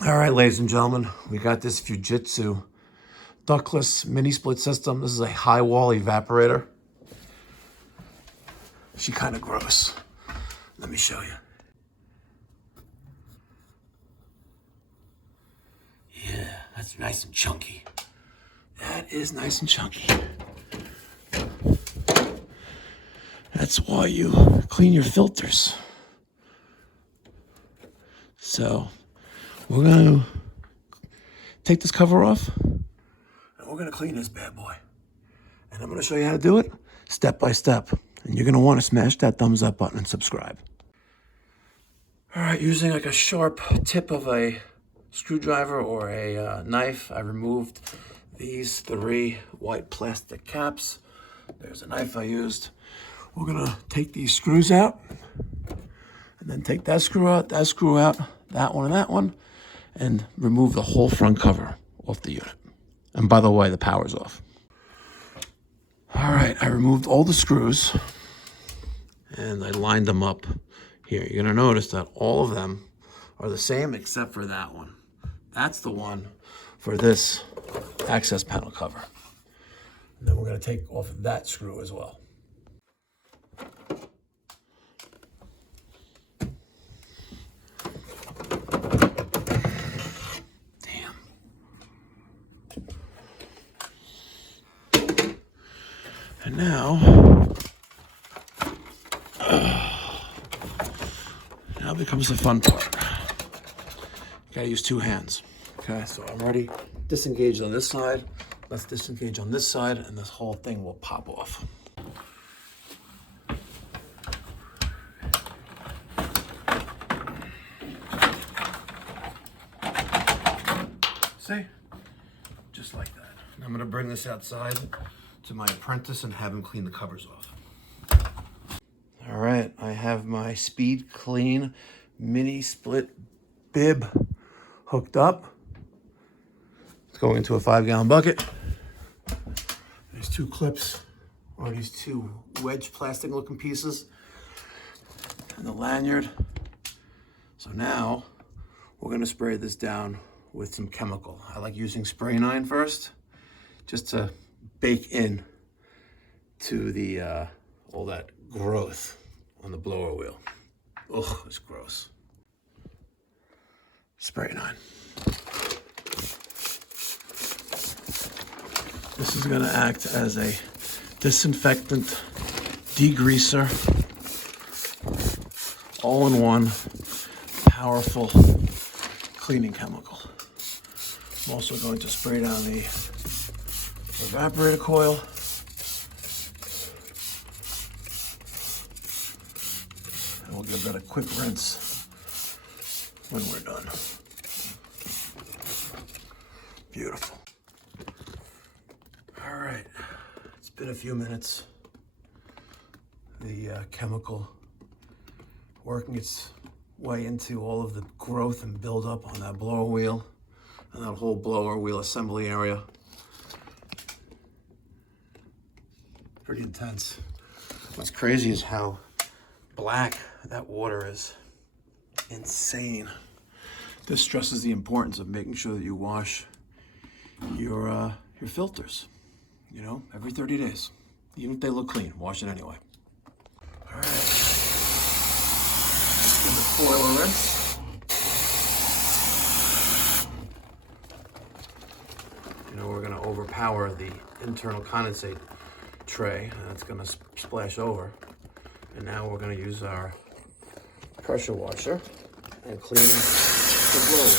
All right, ladies and gentlemen, we got this Fujitsu ductless mini split system. This is a high wall evaporator. She kind of gross. Let me show you. Yeah, that's nice and chunky. That is nice and chunky. That's why you clean your filters. So we're going to take this cover off and we're going to clean this bad boy. And I'm going to show you how to do it step by step. And you're going to want to smash that thumbs up button and subscribe. All right, using like a sharp tip of a screwdriver or a knife, I removed these 3 white plastic caps. There's a knife I used. We're going to take these screws out. And then take that screw out, that one, and remove the whole front cover off the unit. And by the way, the power's off. All right, I removed all the screws and I lined them up here. You're gonna notice that all of them are the same except for that one. That's the one for this access panel cover. And then we're gonna take off that screw as well. And now becomes the fun part. You gotta use 2 hands. Okay, so I'm already disengaged on this side. Let's disengage on this side and this whole thing will pop off. See? Just like that. And I'm gonna bring this outside to my apprentice and have him clean the covers off. All right, I have my Speed Clean mini split bib hooked up. It's going into a 5-gallon bucket. There's 2 clips, or these 2 wedge plastic looking pieces, and the lanyard. So now we're gonna spray this down with some chemical. I like using spray 9 first, just to bake in to the all that growth on the blower wheel. Ugh, it's gross. Spray 9. This is gonna act as a disinfectant, degreaser, all-in-one, powerful cleaning chemical. I'm also going to spray down the evaporator coil. And we'll give that a quick rinse when we're done. Beautiful. All right, it's been a few minutes. The chemical working its way into all of the growth and buildup on that blower wheel and that whole blower wheel assembly area. Pretty intense. What's crazy is how black that water is. Insane. This stresses the importance of making sure that you wash your filters, you know, every 30 days. Even if they look clean, wash it anyway. All right. Give the coil a rinse. You know, we're gonna overpower the internal condensate tray, and that's gonna splash over. And now we're gonna use our pressure washer and clean the blower.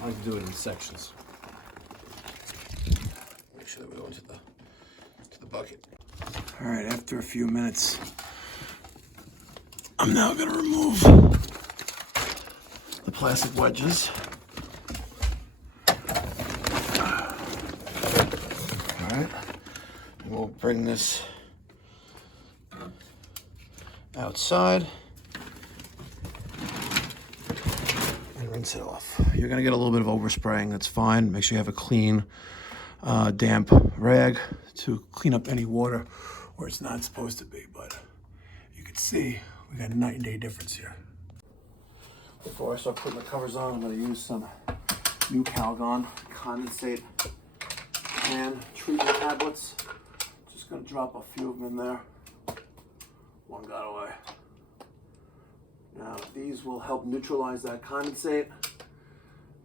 I like to do it in sections. Make sure that we go into the bucket. All right, after a few minutes, I'm now gonna remove the plastic wedges. All right, and we'll bring this outside and rinse it off. You're gonna get a little bit of overspraying, that's fine. Make sure you have a clean, damp rag to clean up any water where it's not supposed to be. But you can see We got a night and day difference here. Before I start putting the covers on, I'm going to use some new Calgon condensate and treatment tablets. Just going to drop a few of them in there. One got away. Now these will help neutralize that condensate,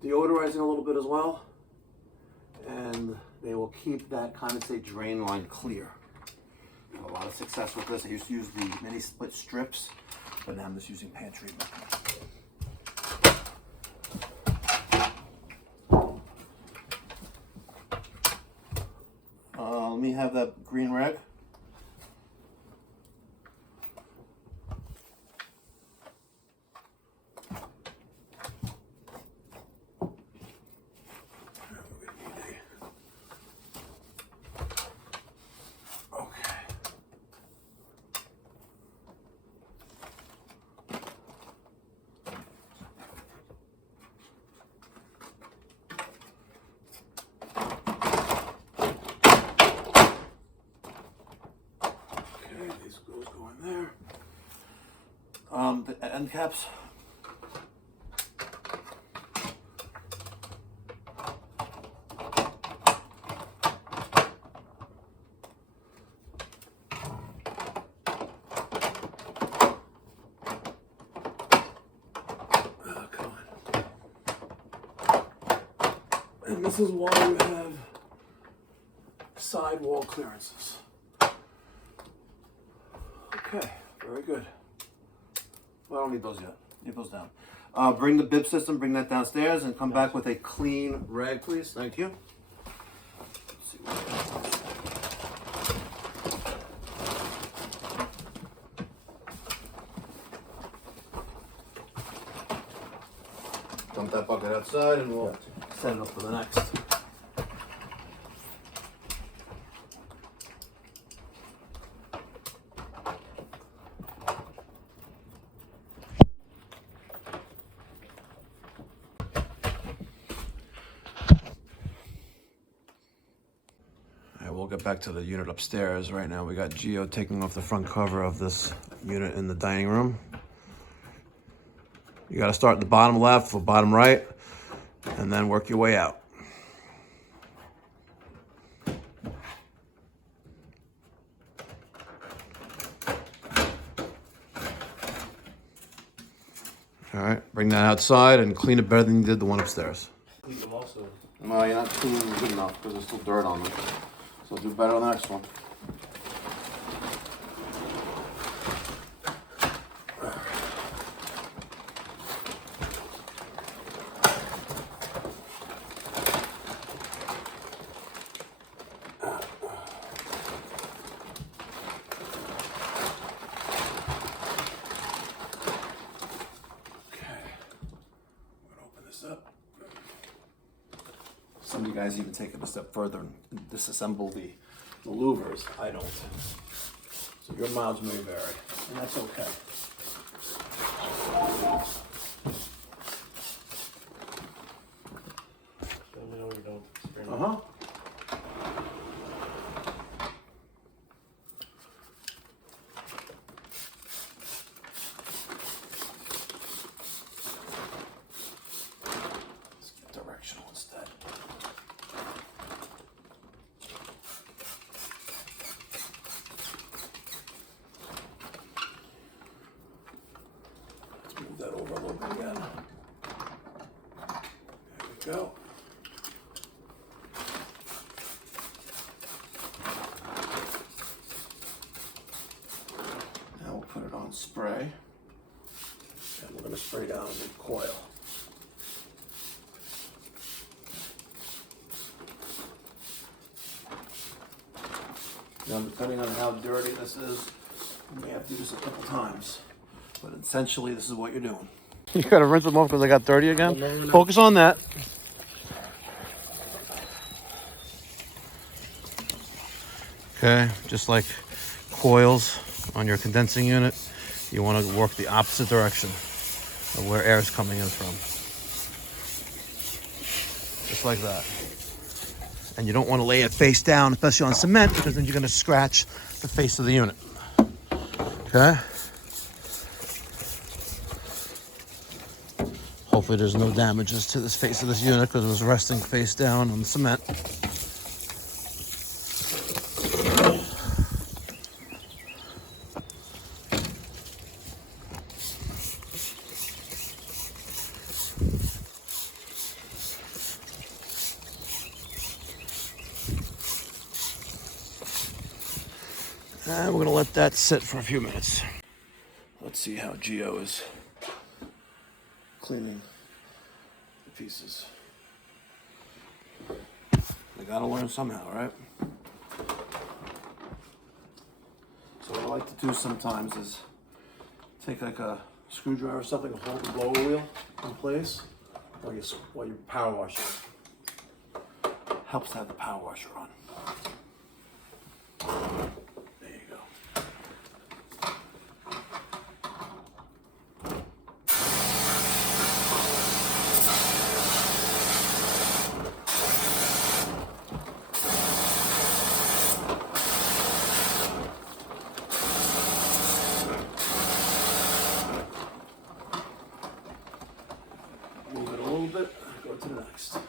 deodorizing a little bit as well, and they will keep that condensate drain line clear. I have a lot of success with this. I used to use the mini split strips, but now I'm just using pan treatment. Let me have that green rag. The end caps. Oh, come on. And this is why you have side wall clearances. Okay, very good. Well, I don't need those yet. Leave those down. Bring the bib system, bring that downstairs, and come back with a clean rag, please. Thank you. Let's see what dump that bucket outside, and we'll set it up for the next. We'll get back to the unit upstairs. Right now we got Gio taking off the front cover of this unit in the dining room. You got to start at the bottom left or bottom right and then work your way out. All right, bring that outside and clean it better than you did the one upstairs. Clean them also. No, you're not cleaning them good enough because there's still dirt on them. So do better on the next one. Some of you guys even take it a step further and disassemble the louvers. I don't. So your mileage may vary, and that's okay. Let me know when you're done. Uh-huh. Let's get directional instead. Move that over a little bit again. There we go. Now we'll put it on spray. And we're going to spray down the coil. Now, depending on how dirty this is, you may have to do this a couple times. But essentially, this is what you're doing. You gotta rinse them off because they got dirty again? No. Focus on that. Okay, just like coils on your condensing unit, you want to work the opposite direction of where air is coming in from. Just like that. And you don't want to lay it face down, especially on cement, because then you're going to scratch the face of the unit. Okay? Hopefully there's no damages to this face of this unit because it was resting face down on the cement. And we're gonna let that sit for a few minutes. Let's see how Gio is cleaning the pieces. We gotta learn somehow, right? So what I like to do sometimes is take like a screwdriver or something and hold the blower wheel in place while you power wash it. Helps to have the power washer on. There you go. Move it a little bit, go to the next.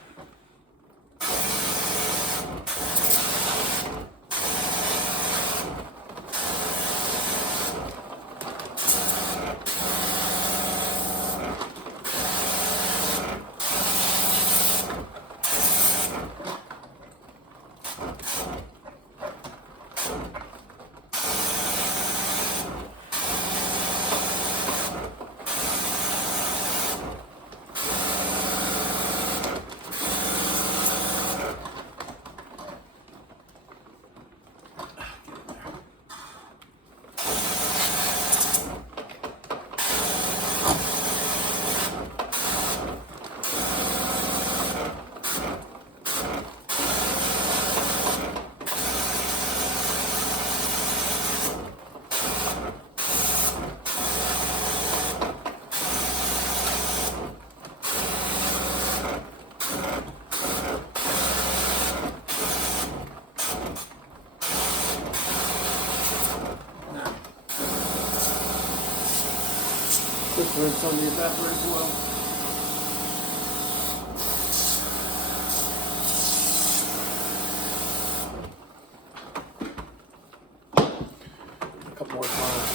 Quick rinse on the evaporator oil. A couple more times.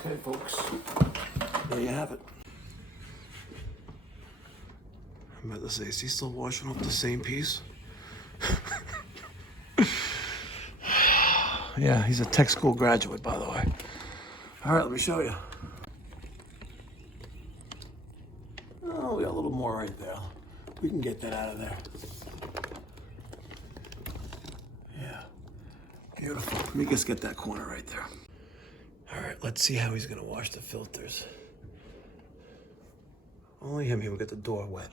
Okay, folks, there you have it. I'm about to say, is he still washing up the same piece? Yeah, he's a tech school graduate, by the way. All right, let me show you. Oh, we got a little more right there. We can get that out of there. Yeah, beautiful. Let me just get that corner right there. All right, let's see how he's gonna wash the filters. Only him, he will get the door wet.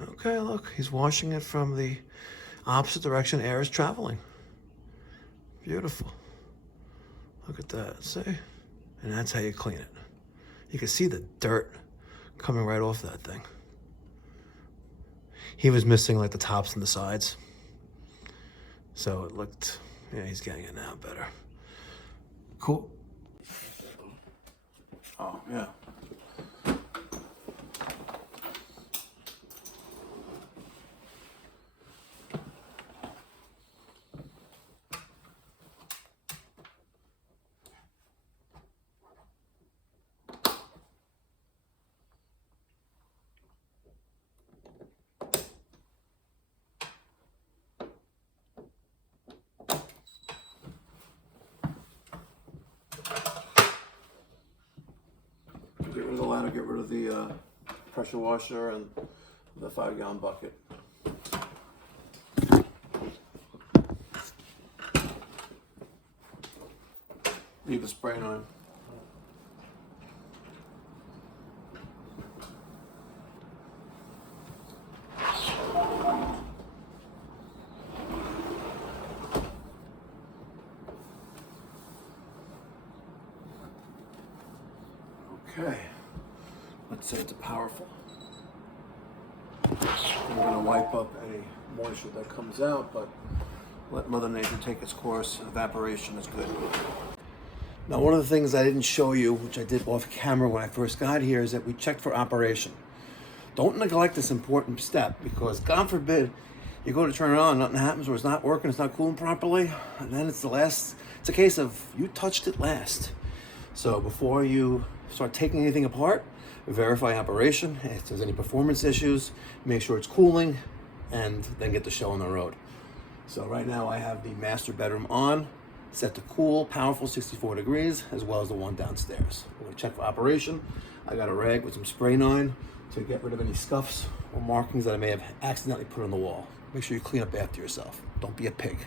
Okay, look, he's washing it from the opposite direction air is traveling. Beautiful. Look at that, see? And that's how you clean it. You can see the dirt coming right off that thing. He was missing like the tops and the sides. So it looked, yeah, he's getting it now better. Cool. Oh, yeah. to the pressure washer and the 5-gallon bucket. Leave the spray on. Okay, let's say it's powerful. I'm going to wipe up any moisture that comes out, but let Mother Nature take its course. Evaporation is good. Now, one of the things I didn't show you, which I did off camera when I first got here, is that we checked for operation. Don't neglect this important step, because God forbid you go to turn it on, nothing happens, or it's not working, it's not cooling properly, and then it's a case of you touched it last. So before you start taking anything apart, verify operation. If there's any performance issues, make sure it's cooling, and then get the show on the road. So right now I have the master bedroom on, set to cool, powerful 64 degrees, as well as the one downstairs. We're gonna check for operation. I got a rag with some spray nine to get rid of any scuffs or markings that I may have accidentally put on the wall. Make sure you clean up after yourself. Don't be a pig.